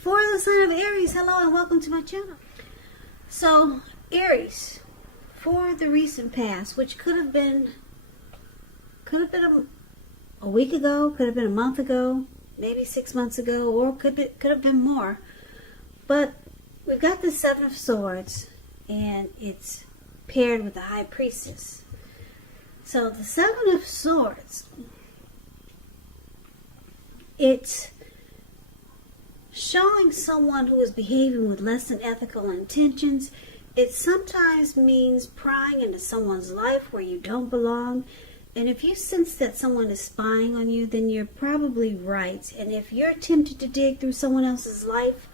For the sign of Aries, hello and welcome to my channel. So, Aries, for the recent past, which could have been a week ago, could have been a month ago, maybe 6 months ago, or could have been more. But we've got the Seven of Swords, and it's paired with the High Priestess. So the Seven of Swords, it's showing someone who is behaving with less than ethical intentions. It sometimes means prying into someone's life where you don't belong. And if you sense that someone is spying on you, then you're probably right. And if you're tempted to dig through someone else's life,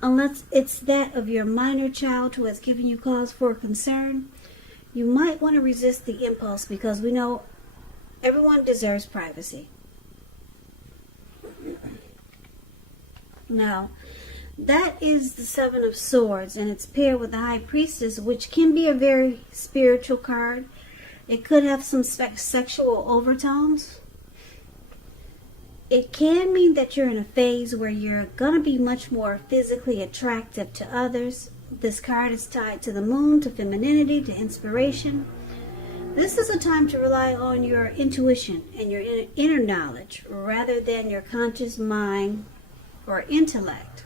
unless it's that of your minor child who has given you cause for concern, you might want to resist the impulse, because we know everyone deserves privacy. Now, that is the Seven of Swords, and it's paired with the High Priestess, which can be a very spiritual card. It could have some sexual overtones. It can mean that you're in a phase where you're going to be much more physically attractive to others. This card is tied to the moon, to femininity, to inspiration. This is a time to rely on your intuition and your inner knowledge rather than your conscious mind or intellect.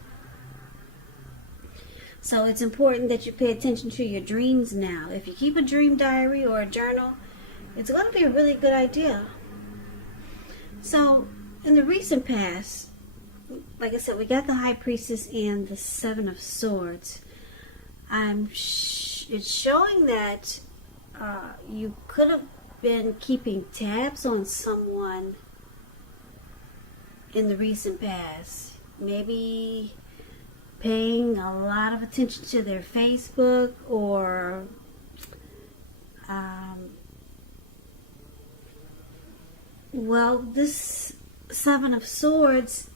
So it's important that you pay attention to your dreams now. If you keep a dream diary or a journal, it's going to be a really good idea. So in the recent past, like I said, we got the High Priestess and the Seven of Swords. It's showing that you could have been keeping tabs on someone in the recent past. Maybe paying a lot of attention to their Facebook, or well, this Seven of Swords,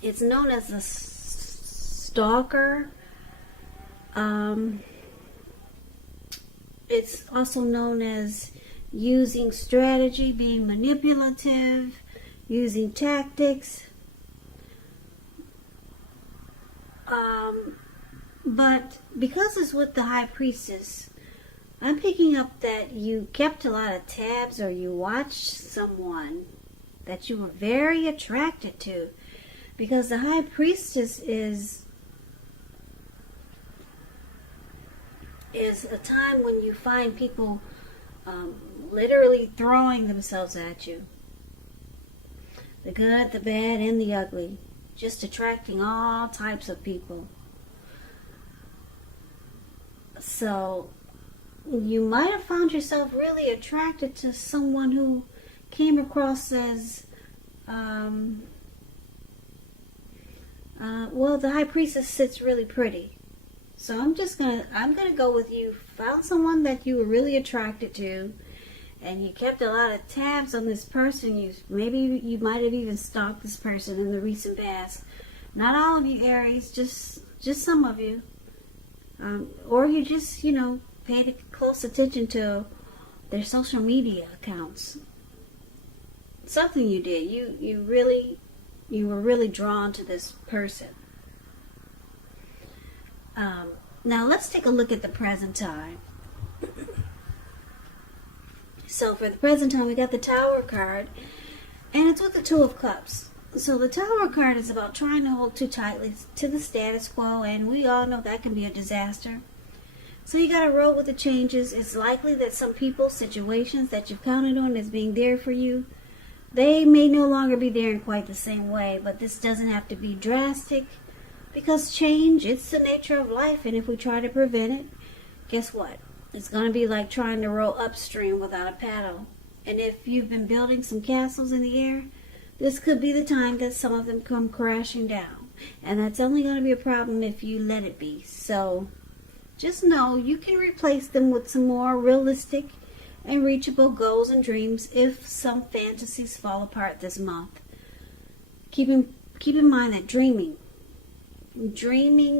it's known as a stalker. It's also known as using strategy, being manipulative, using tactics. But because it's with the High Priestess, I'm picking up that you kept a lot of tabs, or you watched someone that you were very attracted to, because the High Priestess is a time when you find people literally throwing themselves at you. The good, the bad, and the ugly. Just attracting all types of people. So you might have found yourself really attracted to someone who came across as well, the High Priestess sits really pretty. So I'm gonna go with, you found someone that you were really attracted to, and you kept a lot of tabs on this person. Maybe you might have even stalked this person in the recent past. Not all of you, Aries, just some of you. Or you just, paid close attention to their social media accounts. Something you did. You were really drawn to this person. Now let's take a look at the present time. So for the present time, we got the Tower card, and it's with the Two of Cups. So the Tower card is about trying to hold too tightly to the status quo, and we all know that can be a disaster. So you got to roll with the changes. It's likely that some people, situations that you've counted on as being there for you, they may no longer be there in quite the same way. But this doesn't have to be drastic, because change, it's the nature of life, and if we try to prevent it, guess what? It's going to be like trying to row upstream without a paddle. And if you've been building some castles in the air, this could be the time that some of them come crashing down. And that's only going to be a problem if you let it be. So just know you can replace them with some more realistic and reachable goals and dreams if some fantasies fall apart this month. Keep in mind that dreaming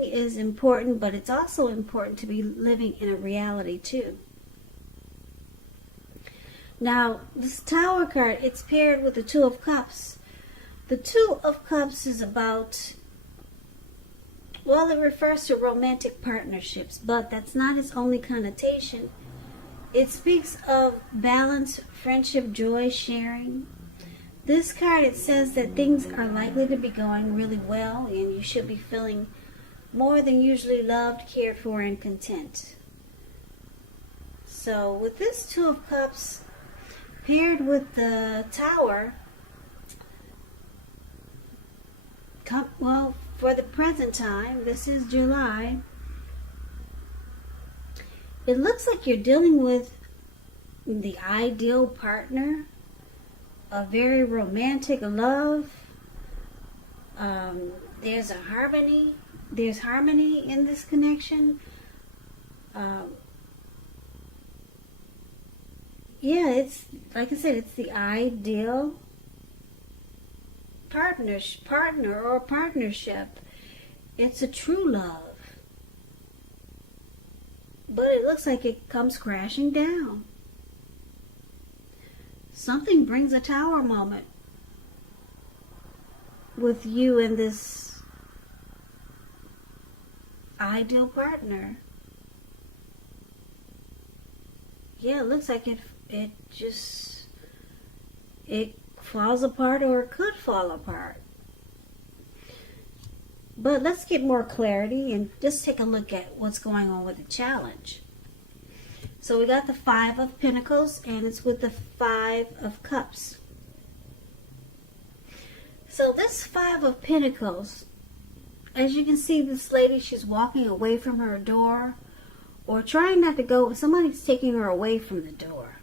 is important, but it's also important to be living in a reality too. Now, this Tower card, it's paired with the Two of Cups. The Two of Cups is about, well, it refers to romantic partnerships, but that's not its only connotation. It speaks of balance, friendship, joy, sharing. This card, it says that things are likely to be going really well and you should be feeling more than usually loved, cared for, and content. So with this Two of Cups paired with the Tower, well, for the present time, this is July, it looks like you're dealing with the ideal partner, a very romantic love. There's harmony in this connection. Yeah, it's like I said, it's the ideal partner or partnership. It's a true love, but it looks like it comes crashing down. Something brings a Tower moment with you and this ideal partner. Yeah, it looks like it falls apart, or it could fall apart. But let's get more clarity and just take a look at what's going on with the challenge. So we got the Five of Pentacles, and it's with the Five of Cups. So this Five of Pentacles, as you can see, this lady, she's walking away from her door, or trying not to go. Somebody's taking her away from the door.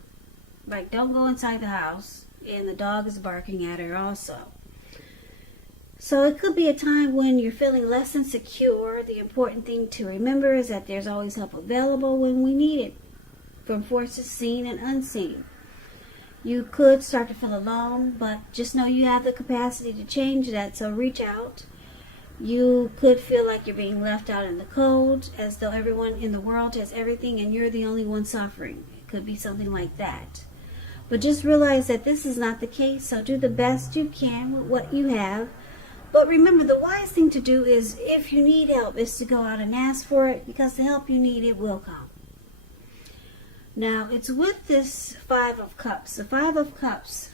Like, don't go inside the house, and the dog is barking at her also. So it could be a time when you're feeling less than secure. The important thing to remember is that there's always help available when we need it, from forces seen and unseen. You could start to feel alone, but just know you have the capacity to change that, so reach out. You could feel like you're being left out in the cold, as though everyone in the world has everything and you're the only one suffering. It could be something like that. But just realize that this is not the case, so do the best you can with what you have. But remember, the wise thing to do is, if you need help, is to go out and ask for it, because the help you need, it will come. Now, it's with this Five of Cups. The Five of Cups,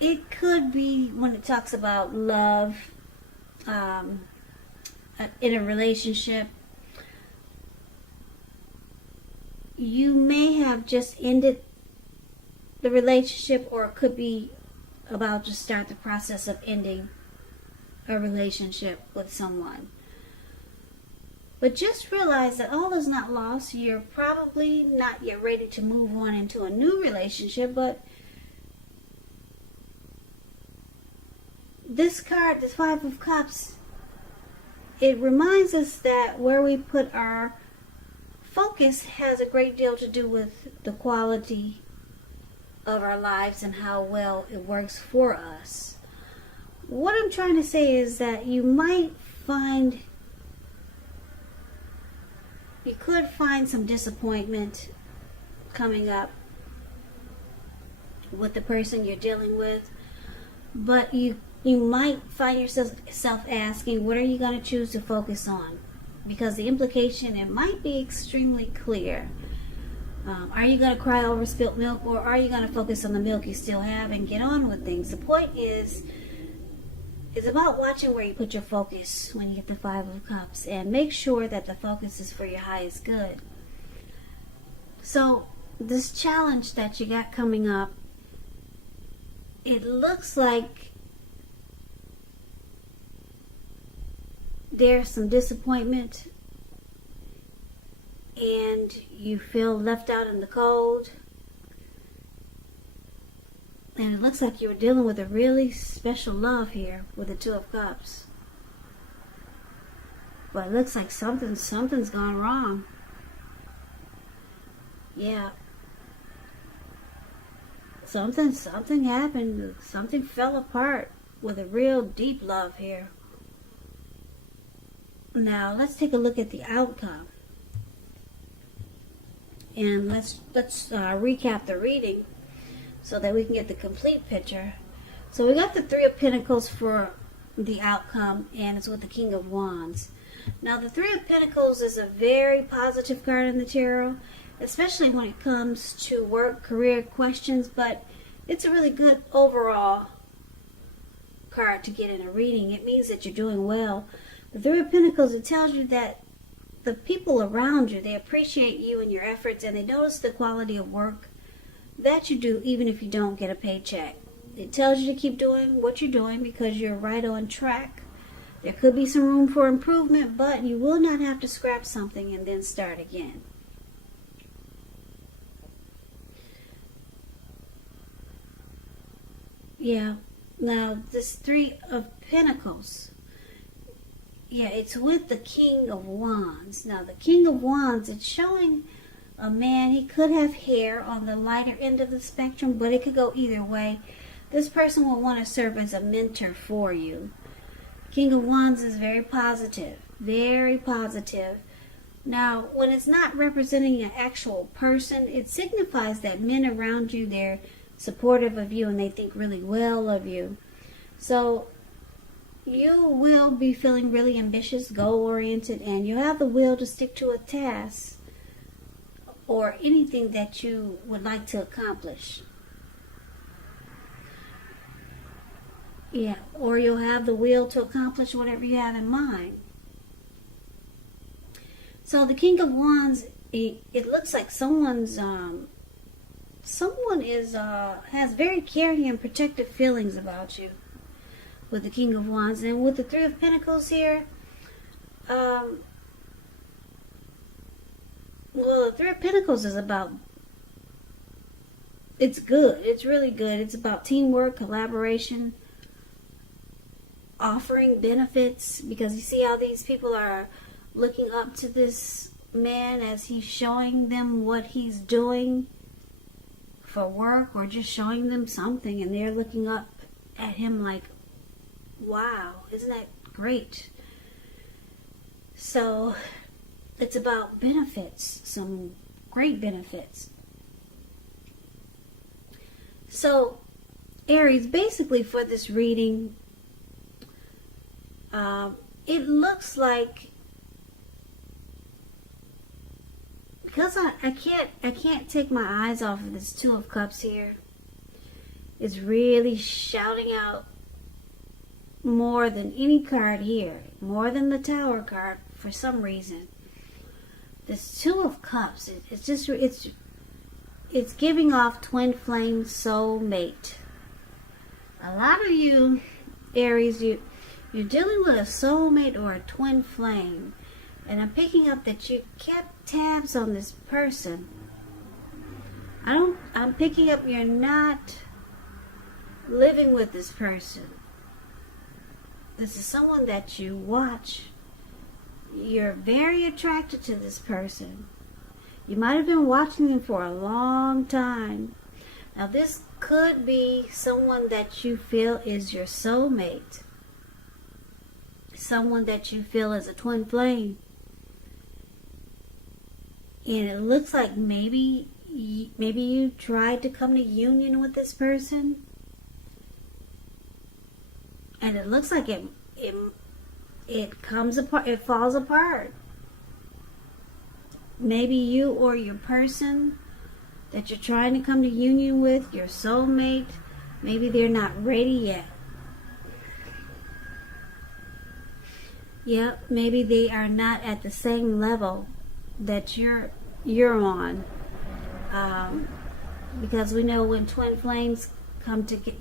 it could be when it talks about love in a relationship. You may have just ended the relationship, or it could be about to start the process of ending a relationship with someone. But just realize that all is not lost. You're probably not yet ready to move on into a new relationship, but this card, the Five of Cups, it reminds us that where we put our focus has a great deal to do with the quality of our lives and how well it works for us. What I'm trying to say is that you could find some disappointment coming up with the person you're dealing with, but you might find yourself asking, what are you going to choose to focus on? Because the implication, it might be extremely clear. Are you going to cry over spilt milk, or are you going to focus on the milk you still have and get on with things? The point is, it's about watching where you put your focus when you get the Five of Cups, and make sure that the focus is for your highest good. So this challenge that you got coming up, it looks like there's some disappointment and you feel left out in the cold. And it looks like you were dealing with a really special love here with the Two of Cups. But it looks like something's gone wrong. Yeah. Something happened. Something fell apart with a real deep love here. Now, let's take a look at the outcome. And let's recap the reading so that we can get the complete picture. So we got the Three of Pentacles for the outcome, and it's with the King of Wands. Now the Three of Pentacles is a very positive card in the tarot, especially when it comes to work, career questions, but it's a really good overall card to get in a reading. It means that you're doing well. The Three of Pentacles, it tells you that the people around you, they appreciate you and your efforts, and they notice the quality of work that you do even if you don't get a paycheck. It tells you to keep doing what you're doing because you're right on track. There could be some room for improvement, but you will not have to scrap something and then start again. Yeah, now this Three of Pentacles, yeah, it's with the King of Wands. Now the King of Wands, it's showing a man. He could have hair on the lighter end of the spectrum, but it could go either way. This person will want to serve as a mentor for you. King of Wands is very positive, very positive. Now, when it's not representing an actual person, it signifies that men around you, they're supportive of you and they think really well of you. So you will be feeling really ambitious, goal-oriented, and you have the will to stick to a task or anything that you would like to accomplish. Yeah, or you'll have the will to accomplish whatever you have in mind. So the King of Wands, it looks like someone has very caring and protective feelings about you with the King of Wands. And with the Three of Pentacles here, well, the Three of Pentacles is about, it's good. It's really good. It's about teamwork, collaboration, offering benefits, because you see how these people are looking up to this man as he's showing them what he's doing for work or just showing them something, and they're looking up at him like, wow, isn't that great? So it's about benefits, some great benefits. So Aries, basically for this reading, it looks like, because I can't take my eyes off of this Two of Cups here. It's really shouting out more than any card here, more than the Tower card for some reason. This Two of Cups, it's giving off twin flame soulmate. A lot of you Aries, you're dealing with a soulmate or a twin flame, and I'm picking up that you kept tabs on this person. I'm picking up you're not living with this person. This is someone that you watch. You're very attracted to this person. You might have been watching them for a long time. Now this could be someone that you feel is your soulmate. Someone that you feel is a twin flame. And it looks like maybe you tried to come to union with this person. And it looks like it comes apart, it falls apart. Maybe you or your person that you're trying to come to union with, your soulmate, maybe they're not ready yet. Yep, maybe they are not at the same level that you're on. Because we know when twin flames come to get,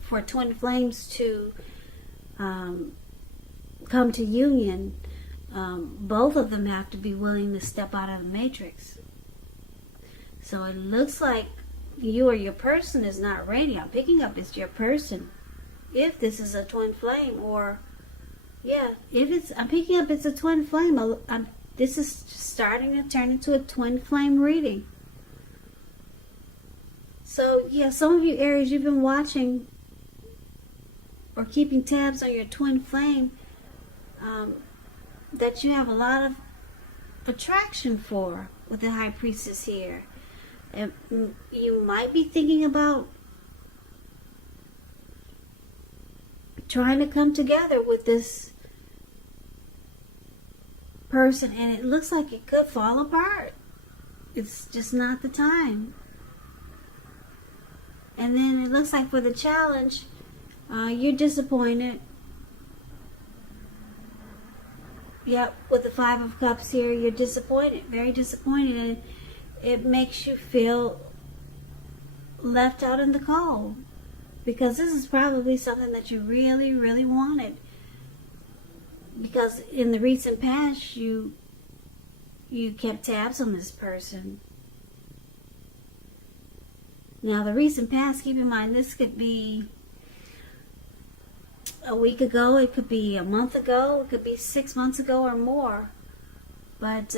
for twin flames to come to union, both of them have to be willing to step out of the matrix. So it looks like you or your person is not ready. I'm picking up it's your person. If this is a twin flame, or yeah, I'm picking up it's a twin flame. This is starting to turn into a twin flame reading. So yeah, some of you Aries, you've been watching or keeping tabs on your twin flame that you have a lot of attraction for. with the High Priestess here. And you might be thinking about trying to come together with this person, and it looks like it could fall apart. It's just not the time. And then it looks like for the challenge, you're disappointed. Yep, with the Five of Cups here, you're disappointed, very disappointed, and it makes you feel left out in the cold, because this is probably something that you really, really wanted. Because in the recent past, you kept tabs on this person. Now, the recent past, keep in mind, this could be a week ago, it could be a month ago, it could be 6 months ago or more. But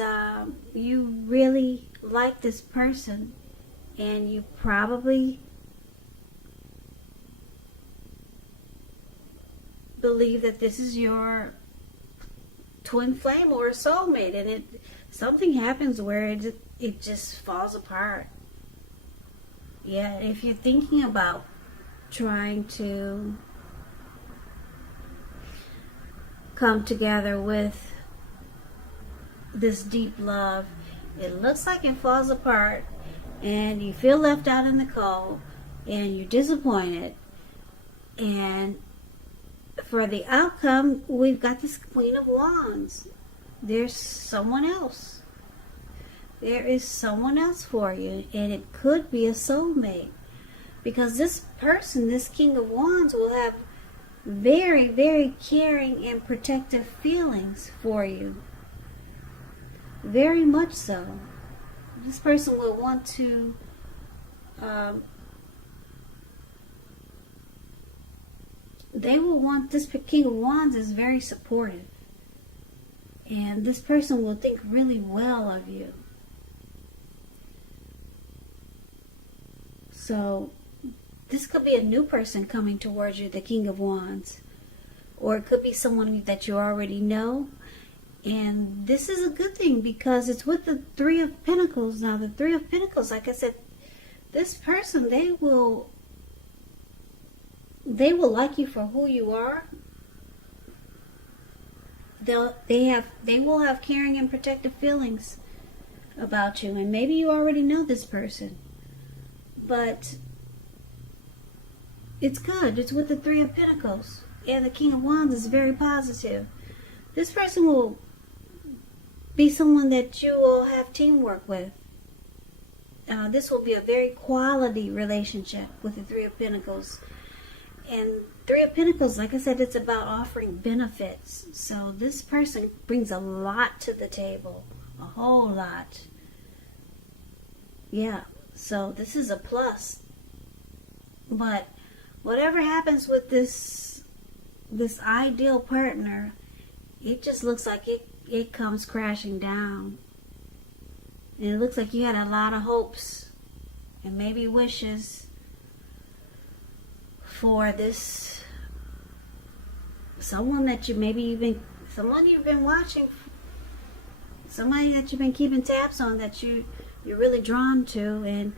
you really like this person, and you probably believe that this is your twin flame or a soulmate, and something happens where it just falls apart. Yeah, if you're thinking about trying to come together with this deep love, it looks like it falls apart, and you feel left out in the cold, and you're disappointed. And for the outcome, we've got this Queen of Wands. There's someone else. There is someone else for you, and it could be a soulmate, because this person, this King of Wands, will have very, very caring and protective feelings for you. Very much so. This person will want to this King of Wands is very supportive, and this person will think really well of you. So this could be a new person coming towards you, the King of Wands, or it could be someone that you already know. And this is a good thing, because it's with the Three of Pentacles. Now, the Three of Pentacles, like I said, this person, they will like you for who you are. They will have caring and protective feelings about you, and maybe you already know this person, but it's good. It's with the Three of Pentacles, and the King of Wands is very positive. This person will be someone that you will have teamwork with. This will be a very quality relationship with the Three of Pentacles. And Three of Pentacles, like I said, it's about offering benefits. So this person brings a lot to the table. A whole lot. Yeah, so this is a plus. But whatever happens with this ideal partner, it just looks like it comes crashing down. And it looks like you had a lot of hopes and maybe wishes for this someone that you've been watching, somebody that you've been keeping tabs on, that you're really drawn to. And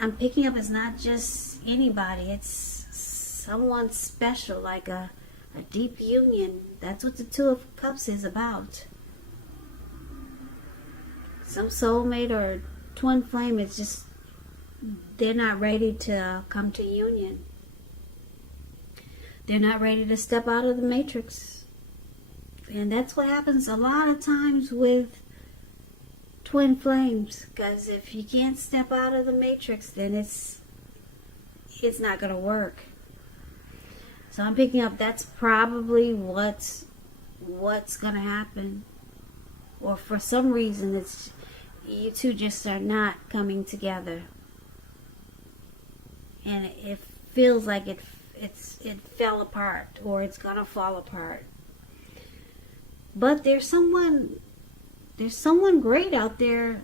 I'm picking up, it's not just anybody, it's someone special, like a deep union. That's what the Two of Cups is about. Some soulmate or twin flame, it's just they're not ready to come to union. They're not ready to step out of the matrix. And that's what happens a lot of times with twin flames, because if you can't step out of the matrix, then it's not going to work. So I'm picking up that's probably what's going to happen. Or for some reason, it's you two just are not coming together. And it feels like it fell apart, or it's going to fall apart. But there's someone great out there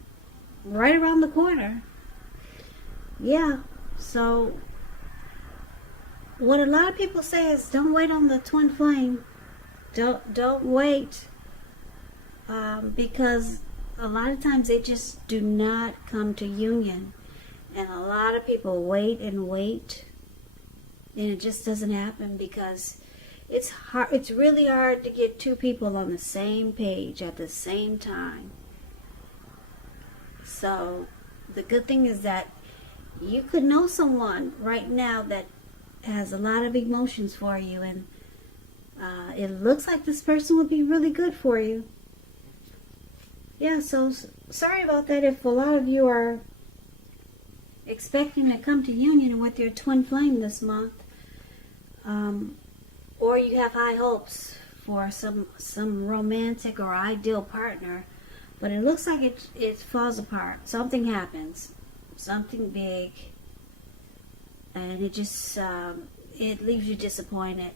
right around the corner. Yeah, so what a lot of people say is don't wait on the twin flame. Don't wait, because a lot of times they just do not come to union. And a lot of people wait and wait, and it just doesn't happen because it's hard. It's really hard to get two people on the same page at the same time. So the good thing is that you could know someone right now that has a lot of emotions for you, and it looks like this person would be really good for you. Yeah, so sorry about that if a lot of you are expecting to come to union with your twin flame this month, or you have high hopes for some romantic or ideal partner, but it looks like it falls apart. Something happens, something big, and it just it leaves you disappointed.